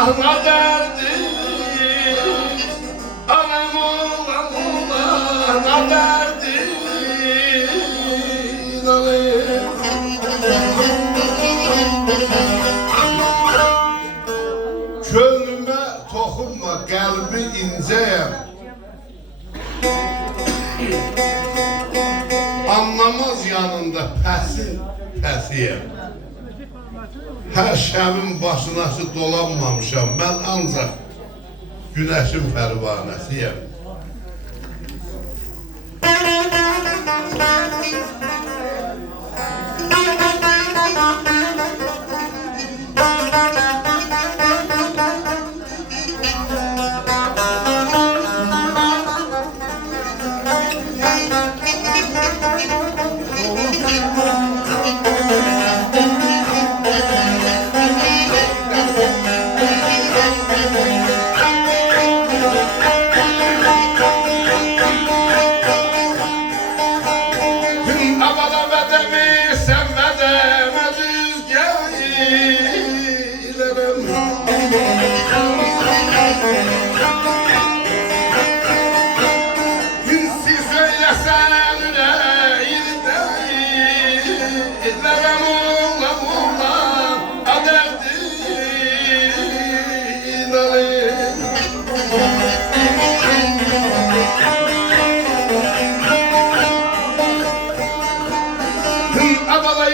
Allah derdi. Anam Allah derdi. Könlüme toxunma, qəlbi incəyəm. Anlamaz yanında pəsiyəm. Hər şəmin başınası dolanmamışam. Mən ancaq günəşin pərvanəsiyəm.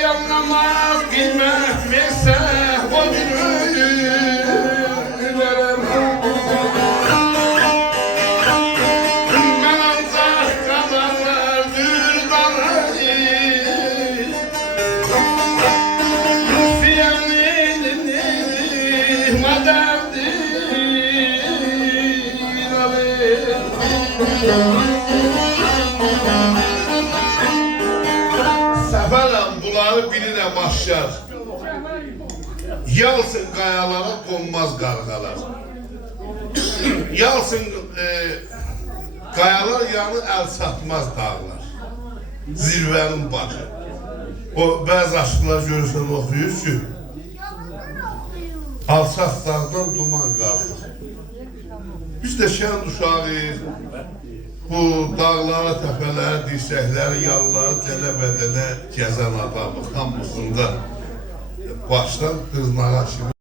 Anlamaz bilmez verse o günlerem. Ben ancak kadarlar dürdanayı Siyanlini mademdi Səfərəm bunları bilinə başlar. Yalsın qayalara qonmaz qarğalar. Yalsın qayalar yanı əl çatmaz dağlar. Zirvənin başı. O bəzi aşıqlar görürsən oxuyur ki, alçaq dağdan duman qalır. Biz də şən uşağıyıq. Bu dağları, təpələri, dirsəkləri, yalları dələ-bədələ gəzən adamı hamısında başdan dırnağa kimi